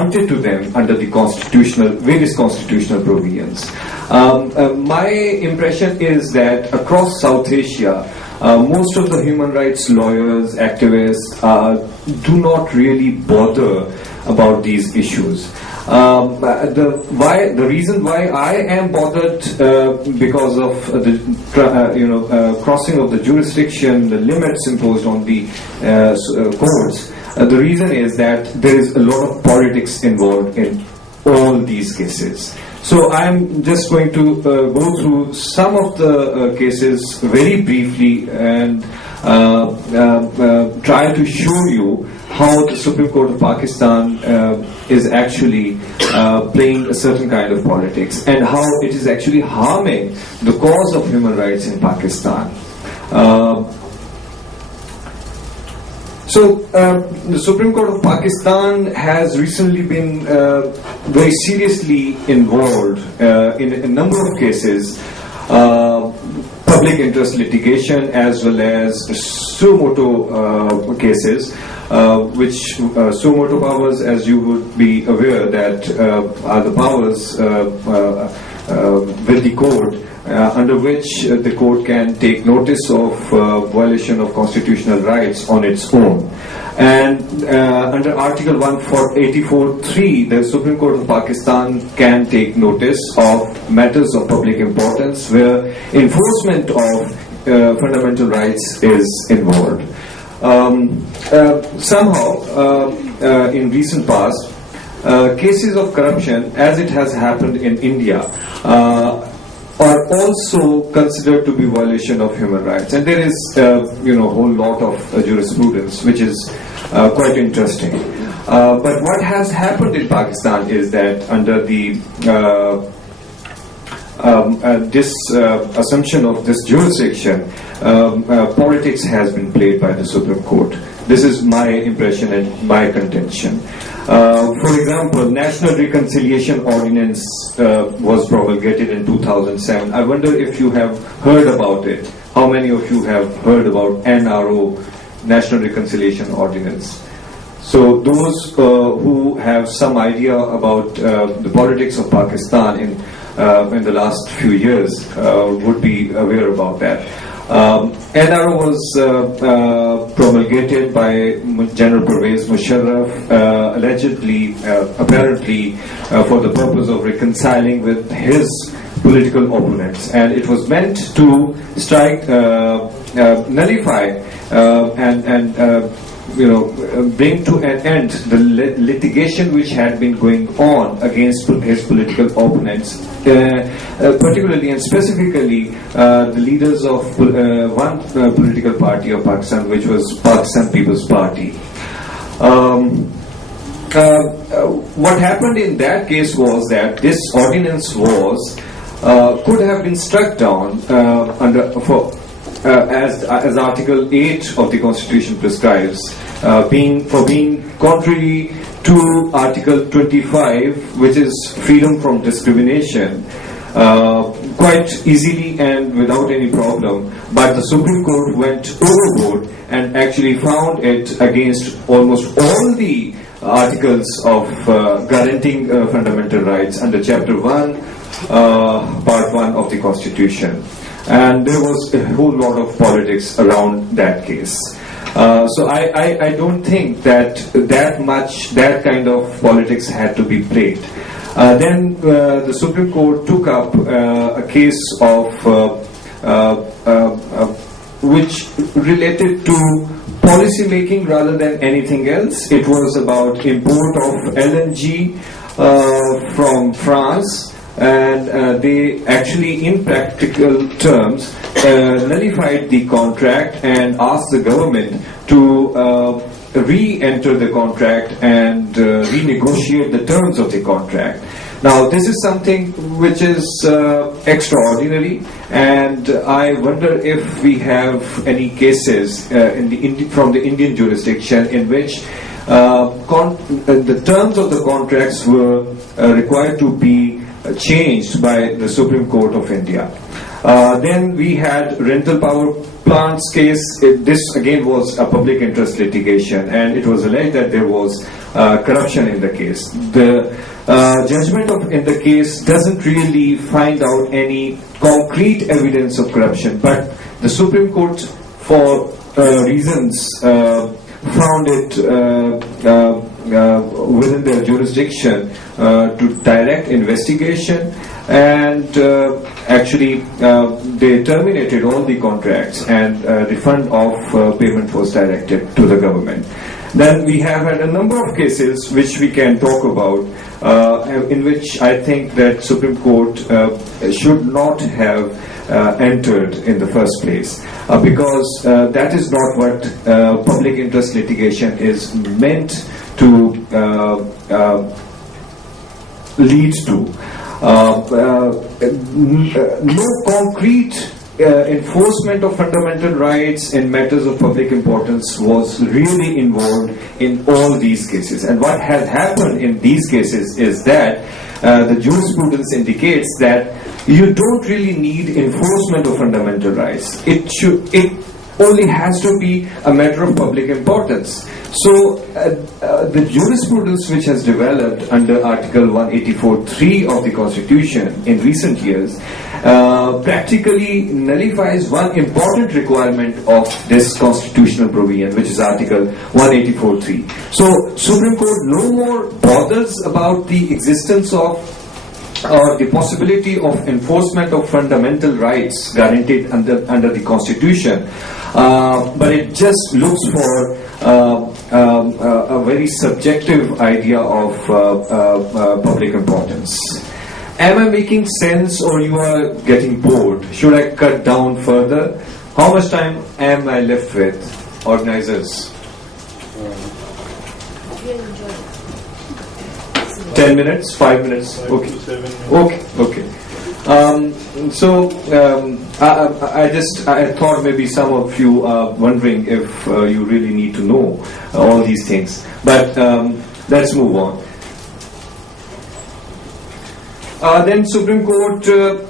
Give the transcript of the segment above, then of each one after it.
granted to them under the various constitutional provisions. My impression is that across South Asia, most of the human rights lawyers, activists, do not really bother about these issues. The reason why I am bothered because of the crossing of the jurisdiction, the limits imposed on the courts. The reason is that there is a lot of politics involved in all these cases. So I'm just going to go through some of the cases very briefly and try to show you how the Supreme Court of Pakistan is actually playing a certain kind of politics and how it is actually harming the cause of human rights in Pakistan. The Supreme Court of Pakistan has recently been very seriously involved in a number of cases, public interest litigation as well as suo motu cases, which suo motu powers, as you would be aware, that are the powers with the court under which the court can take notice of violation of constitutional rights on its own. And under Article 184(3), the Supreme Court of Pakistan can take notice of matters of public importance where enforcement of fundamental rights is involved. Somehow, in recent past, cases of corruption, as it has happened in India, are also considered to be violation of human rights, and there is a whole lot of jurisprudence which is quite interesting. But what has happened in Pakistan is that under the this assumption of this jurisdiction, politics has been played by the Supreme Court. This is my impression and my contention. For example, National Reconciliation Ordinance was promulgated in 2007. I wonder if you have heard about it. How many of you have heard about NRO, National Reconciliation Ordinance? So those who have some idea about the politics of Pakistan in the last few years would be aware about that. NRO was promulgated by General Pervez Musharraf, allegedly, apparently, for the purpose of reconciling with his political opponents, and it was meant to strike, nullify, and bring to an end the litigation which had been going on against his political opponents, particularly and specifically the leaders of one political party of Pakistan, which was Pakistan People's Party. What happened in that case was that this ordinance could have been struck down as Article 8 of the Constitution prescribes, being contrary to Article 25, which is freedom from discrimination, quite easily and without any problem. But the Supreme Court went overboard and actually found it against almost all the articles of guaranteeing fundamental rights under Chapter 1, Part 1 of the Constitution. And there was a whole lot of politics around that case. So I don't think that that kind of politics had to be played. Then the Supreme Court took up a case of which related to policy making rather than anything else. It was about import of LNG from France. And they actually, in practical terms, nullified the contract and asked the government to re-enter the contract and renegotiate the terms of the contract. Now, this is something which is extraordinary, and I wonder if we have any cases from the Indian jurisdiction in which the terms of the contracts were required to be changed by the Supreme Court of India. Then we had rental power plants case. This again was a public interest litigation, and it was alleged that there was corruption in the case. The judgment in the case doesn't really find out any concrete evidence of corruption, but the Supreme Court, for reasons, found it within their jurisdiction to direct investigation, and actually they terminated all the contracts, and refund of payment was directed to the government. Then we have had a number of cases which we can talk about, in which I think that Supreme Court should not have entered in the first place, because that is not what public interest litigation is meant to lead to. No concrete enforcement of fundamental rights in matters of public importance was really involved in all these cases. And what has happened in these cases is that the jurisprudence indicates that you don't really need enforcement of fundamental rights. It only has to be a matter of public importance. So the jurisprudence which has developed under Article 184(3) of the Constitution in recent years practically nullifies one important requirement of this constitutional provision, which is Article 184(3). So Supreme Court no more bothers about the existence of the possibility of enforcement of fundamental rights guaranteed under the Constitution, but it just looks for a very subjective idea of public importance. Am I making sense, or you are getting bored? Should I cut down further? How much time am I left with, organizers? 10 minutes? 5 minutes? Okay. Okay. I thought maybe some of you are wondering if you really need to know all these things. But let's move on. Then Supreme Court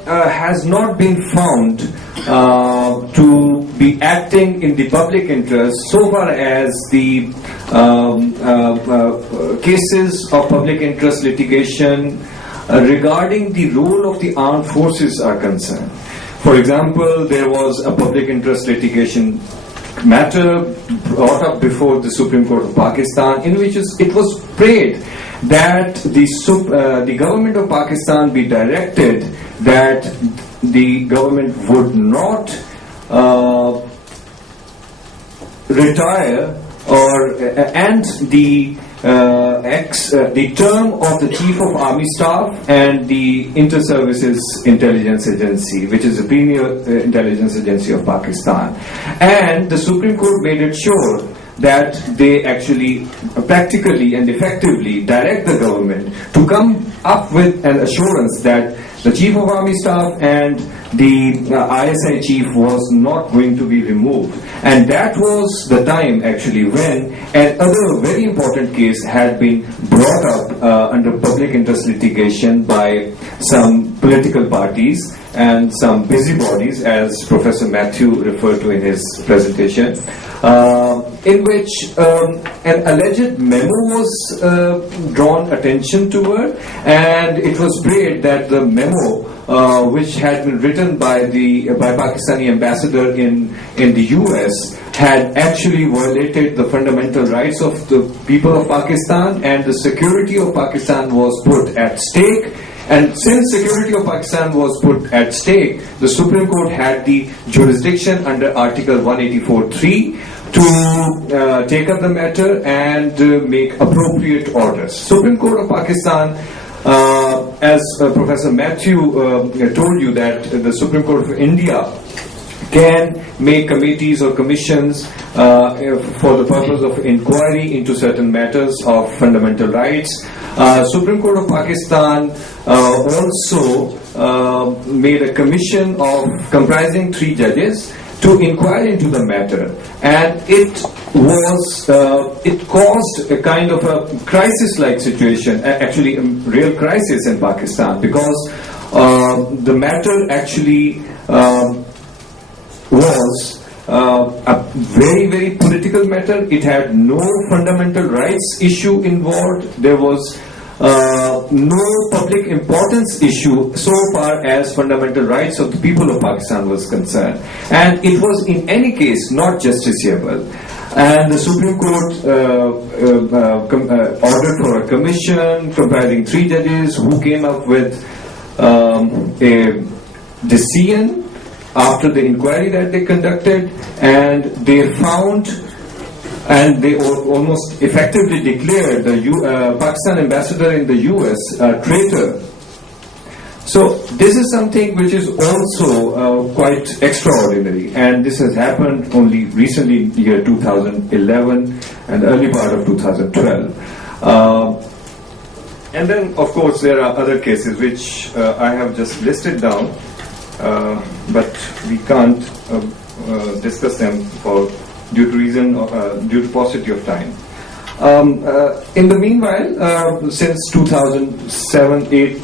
has not been found to be acting in the public interest so far as the cases of public interest litigation regarding the role of the armed forces are concerned. For example, there was a public interest litigation matter brought up before the Supreme Court of Pakistan, in which it was prayed that the government of Pakistan be directed that the government would not retire and the term of the Chief of Army Staff and the Inter-Services Intelligence Agency, which is the premier intelligence agency of Pakistan. And the Supreme Court made it sure that they actually practically and effectively direct the government to come up with an assurance that the Chief of Army Staff and the ISI chief was not going to be removed. And that was the time actually when another very important case had been brought up under public interest litigation by some political parties and some busybodies, as Professor Matthew referred to in his presentation, in which an alleged memo was drawn attention toward, and it was prayed that the memo, which had been written by Pakistani ambassador in the US, had actually violated the fundamental rights of the people of Pakistan, and the security of Pakistan was put at stake. And since security of Pakistan was put at stake, the Supreme Court had the jurisdiction under Article 184(3) to take up the matter and make appropriate orders. Supreme Court of Pakistan, as Professor Matthew told you, that the Supreme Court of India can make committees or commissions for the purpose of inquiry into certain matters of fundamental rights. Supreme Court of Pakistan also made a commission comprising 3 judges to inquire into the matter, and it caused a kind of a crisis-like situation, actually a real crisis in Pakistan, because the matter actually was a very, very political matter. It had no fundamental rights issue involved. There was no public importance issue so far as fundamental rights of the people of Pakistan was concerned. And it was in any case not justiciable. And the Supreme Court ordered for a commission comprising 3 judges who came up with a decision after the inquiry that they conducted, and they found and they almost effectively declared the Pakistan ambassador in the US a traitor. So this is something which is also quite extraordinary, and this has happened only recently in the year 2011 and early part of 2012. And then of course there are other cases which I have just listed down, but we can't discuss them due to paucity of time. In the meanwhile, since 2007-8,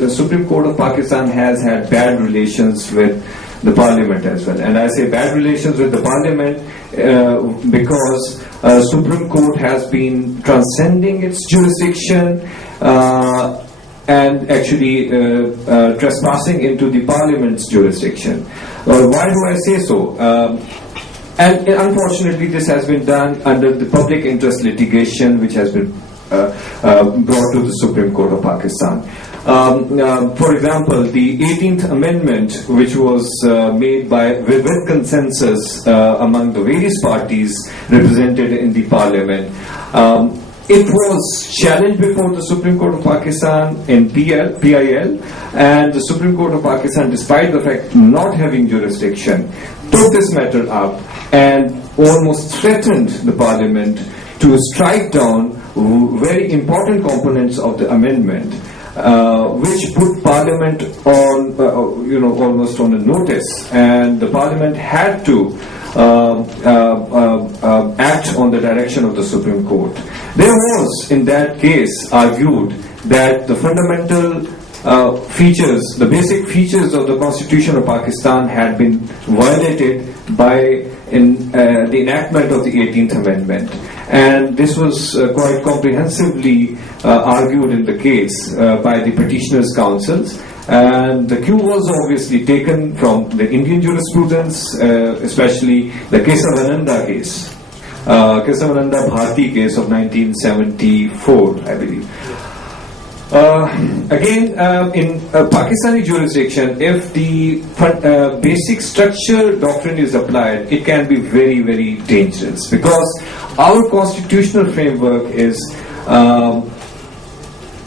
the Supreme Court of Pakistan has had bad relations with the Parliament as well. And I say bad relations with the Parliament because Supreme Court has been transcending its jurisdiction and actually trespassing into the Parliament's jurisdiction. Why do I say so? And unfortunately, this has been done under the public interest litigation, which has been brought to the Supreme Court of Pakistan. For example, the 18th Amendment, which was made with consensus among the various parties represented in the Parliament, it was challenged before the Supreme Court of Pakistan in PIL, and the Supreme Court of Pakistan, despite the fact not having jurisdiction, took this matter up and almost threatened the Parliament to strike down very important components of the amendment, which put Parliament on, almost on a notice, and the Parliament had to act on the direction of the Supreme Court. There was, in that case, argued that the fundamental features, the basic features of the Constitution of Pakistan had been violated by the enactment of the 18th Amendment. And this was quite comprehensively argued in the case by the petitioners' counsels. And the cue was obviously taken from the Indian jurisprudence, especially the Kesavananda case, Kesavananda Bharti case of 1974, I believe. Again, in Pakistani jurisdiction, if the basic structure doctrine is applied, it can be very, very dangerous, because our constitutional framework is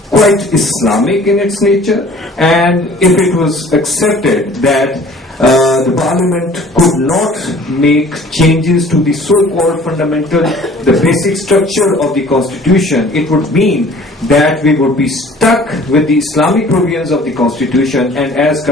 quite Islamic in its nature, and if it was accepted that the Parliament could not make changes to the so-called fundamental, the basic structure of the Constitution, it would mean that we would be stuck with the Islamic provisions of the Constitution, and as